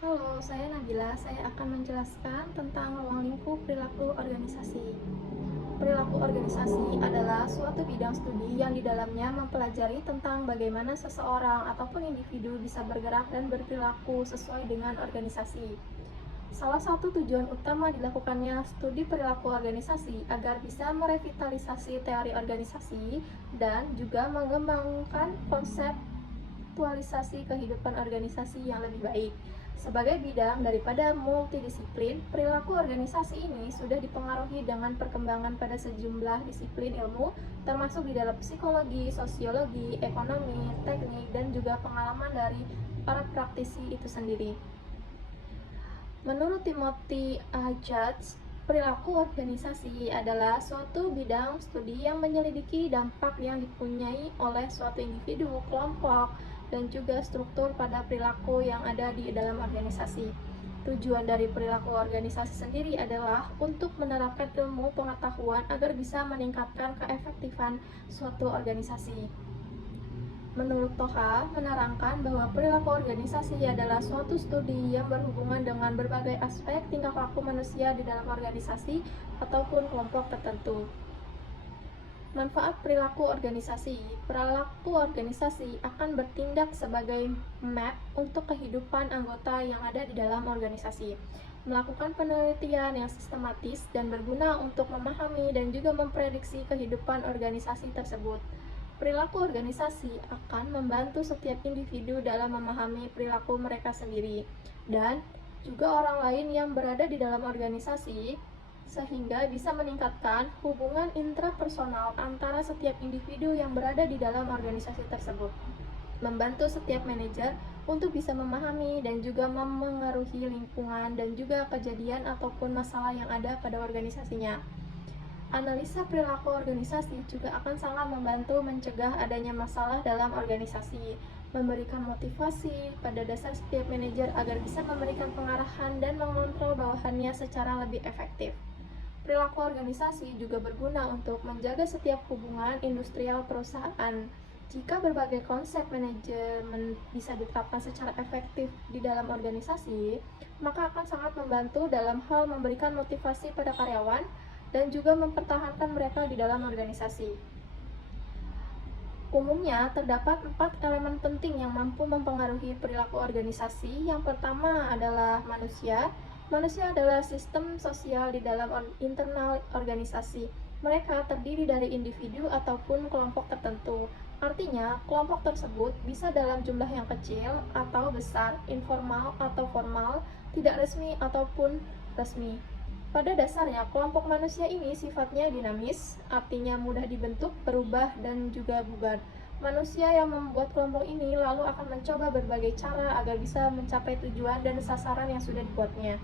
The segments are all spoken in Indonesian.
Halo, saya Nabila. Saya akan menjelaskan tentang ruang lingkup perilaku organisasi. Perilaku organisasi adalah suatu bidang studi yang di dalamnya mempelajari tentang bagaimana seseorang ataupun individu bisa bergerak dan berperilaku sesuai dengan organisasi. Salah satu tujuan utama dilakukannya studi perilaku organisasi agar bisa merevitalisasi teori organisasi dan juga mengembangkan konsep aktualisasi kehidupan organisasi yang lebih baik. Sebagai bidang daripada multidisiplin, perilaku organisasi ini sudah dipengaruhi dengan perkembangan pada sejumlah disiplin ilmu, termasuk di dalam psikologi, sosiologi, ekonomi, teknik, dan juga pengalaman dari para praktisi itu sendiri. Menurut Timothy A. Judge, perilaku organisasi adalah suatu bidang studi yang menyelidiki dampak yang dipunyai oleh suatu individu, kelompok, dan juga struktur pada perilaku yang ada di dalam organisasi. Tujuan dari perilaku organisasi sendiri adalah untuk menerapkan ilmu pengetahuan agar bisa meningkatkan keefektifan suatu organisasi. Menurut Toha, menerangkan bahwa perilaku organisasi adalah suatu studi yang berhubungan dengan berbagai aspek tingkah laku manusia di dalam organisasi ataupun kelompok tertentu. Manfaat perilaku organisasi. Perilaku organisasi akan bertindak sebagai map untuk kehidupan anggota yang ada di dalam organisasi. Melakukan penelitian yang sistematis dan berguna untuk memahami dan juga memprediksi kehidupan organisasi tersebut. Perilaku organisasi akan membantu setiap individu dalam memahami perilaku mereka sendiri dan juga orang lain yang berada di dalam organisasi, sehingga bisa meningkatkan hubungan intrapersonal antara setiap individu yang berada di dalam organisasi tersebut. Membantu setiap manajer untuk bisa memahami dan juga memengaruhi lingkungan dan juga kejadian ataupun masalah yang ada pada organisasinya. Analisa perilaku organisasi juga akan sangat membantu mencegah adanya masalah dalam organisasi, memberikan motivasi pada dasar setiap manajer agar bisa memberikan pengarahan dan mengontrol bawahannya secara lebih efektif. Perilaku organisasi juga berguna untuk menjaga setiap hubungan industrial perusahaan. Jika berbagai konsep manajemen bisa diterapkan secara efektif di dalam organisasi, maka akan sangat membantu dalam hal memberikan motivasi pada karyawan dan juga mempertahankan mereka di dalam organisasi. Umumnya, terdapat 4 elemen penting yang mampu mempengaruhi perilaku organisasi. Yang pertama adalah manusia. Manusia adalah sistem sosial di dalam internal organisasi. Mereka terdiri dari individu ataupun kelompok tertentu. Artinya, kelompok tersebut bisa dalam jumlah yang kecil atau besar, informal atau formal, tidak resmi ataupun resmi. Pada dasarnya, kelompok manusia ini sifatnya dinamis, artinya mudah dibentuk, berubah, dan juga bugar. Manusia yang membuat kelompok ini lalu akan mencoba berbagai cara agar bisa mencapai tujuan dan sasaran yang sudah dibuatnya.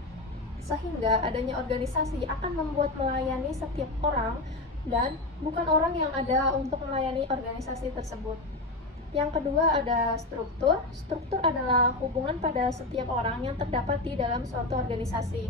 Sehingga adanya organisasi akan membuat melayani setiap orang dan bukan orang yang ada untuk melayani organisasi tersebut. Yang kedua ada struktur. Struktur adalah hubungan pada setiap orang yang terdapat di dalam suatu organisasi.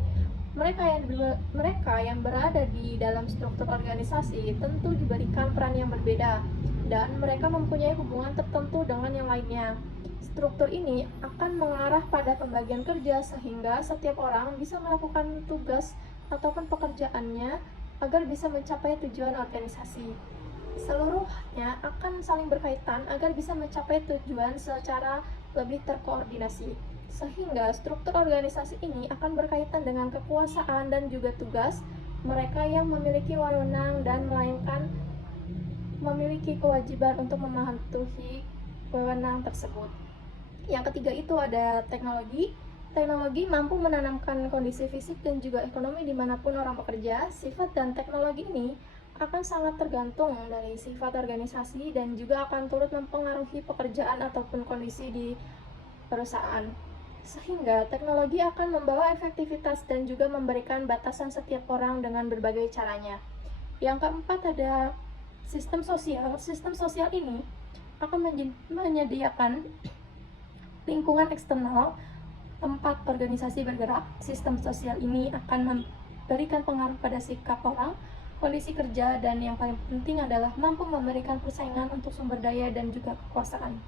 Mereka yang berada di dalam struktur organisasi tentu diberikan peran yang berbeda dan mereka mempunyai hubungan tertentu dengan yang lainnya. Struktur ini akan mengarah pada pembagian kerja sehingga setiap orang bisa melakukan tugas ataupun pekerjaannya agar bisa mencapai tujuan organisasi. Seluruhnya akan saling berkaitan agar bisa mencapai tujuan secara lebih terkoordinasi. Sehingga struktur organisasi ini akan berkaitan dengan kekuasaan dan juga tugas mereka yang memiliki wewenang dan melainkan memiliki kewajiban untuk mematuhi wewenang tersebut. Yang ketiga itu ada teknologi. Teknologi mampu menanamkan kondisi fisik dan juga ekonomi dimanapun orang bekerja. Sifat dan teknologi ini akan sangat tergantung dari sifat organisasi dan juga akan turut mempengaruhi pekerjaan ataupun kondisi di perusahaan. Sehingga teknologi akan membawa efektivitas dan juga memberikan batasan setiap orang dengan berbagai caranya. Yang keempat ada sistem sosial. Sistem sosial ini akan menyediakan lingkungan eksternal tempat organisasi bergerak. Sistem sosial ini akan memberikan pengaruh pada sikap orang, kondisi kerja, dan yang paling penting adalah mampu memberikan persaingan untuk sumber daya dan juga kekuasaan.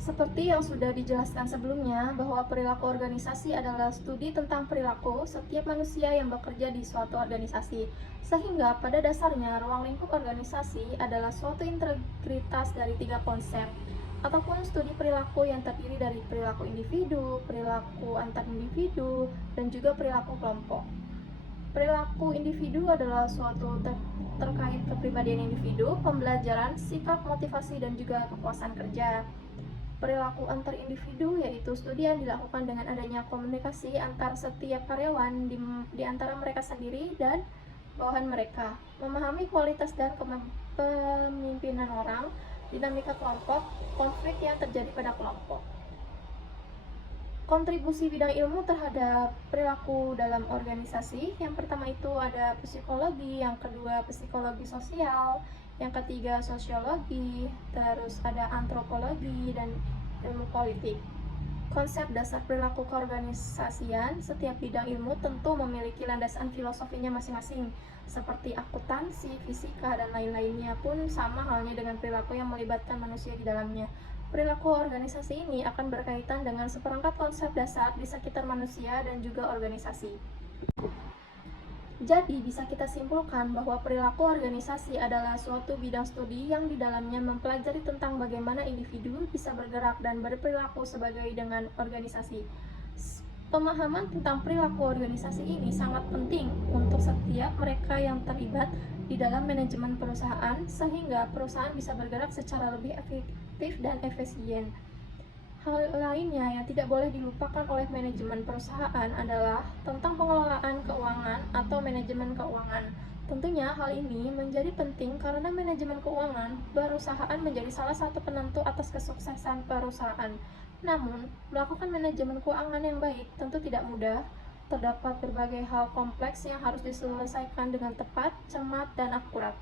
Seperti yang sudah dijelaskan sebelumnya, bahwa perilaku organisasi adalah studi tentang perilaku setiap manusia yang bekerja di suatu organisasi. Sehingga pada dasarnya, ruang lingkup organisasi adalah suatu integritas dari tiga konsep, ataupun studi perilaku yang terdiri dari perilaku individu, perilaku antar individu, dan juga perilaku kelompok. Perilaku individu adalah suatu terkait kepribadian individu, pembelajaran, sikap, motivasi, dan juga kepuasan kerja. Perilaku antar individu yaitu studi yang dilakukan dengan adanya komunikasi antar setiap karyawan di antara mereka sendiri dan bawahan mereka. Memahami kualitas dan kepemimpinan orang, dinamika kelompok, konflik yang terjadi pada kelompok. Kontribusi bidang ilmu terhadap perilaku dalam organisasi, yang pertama itu ada psikologi, yang kedua psikologi sosial, yang ketiga sosiologi, terus ada antropologi dan ilmu politik. Konsep dasar perilaku keorganisasian, setiap bidang ilmu tentu memiliki landasan filosofinya masing-masing, seperti akuntansi, fisika, dan lain-lainnya pun sama halnya dengan perilaku yang melibatkan manusia di dalamnya. Perilaku organisasi ini akan berkaitan dengan seperangkat konsep dasar di sekitar manusia dan juga organisasi. Jadi, bisa kita simpulkan bahwa perilaku organisasi adalah suatu bidang studi yang di dalamnya mempelajari tentang bagaimana individu bisa bergerak dan berperilaku sebagai dengan organisasi. Pemahaman tentang perilaku organisasi ini sangat penting untuk setiap mereka yang terlibat di dalam manajemen perusahaan, sehingga perusahaan bisa bergerak secara lebih efektif dan efisien. Hal lainnya yang tidak boleh dilupakan oleh manajemen perusahaan adalah tentang pengelolaan keuangan atau manajemen keuangan. Tentunya hal ini menjadi penting karena manajemen keuangan perusahaan menjadi salah satu penentu atas kesuksesan perusahaan. Namun, melakukan manajemen keuangan yang baik tentu tidak mudah. Terdapat berbagai hal kompleks yang harus diselesaikan dengan tepat, cermat, dan akurat.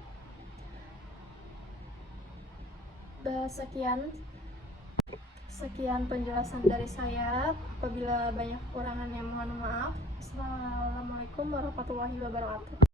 Sekian penjelasan dari saya. Apabila banyak kekurangan yang mohon maaf. Assalamualaikum warahmatullahi wabarakatuh.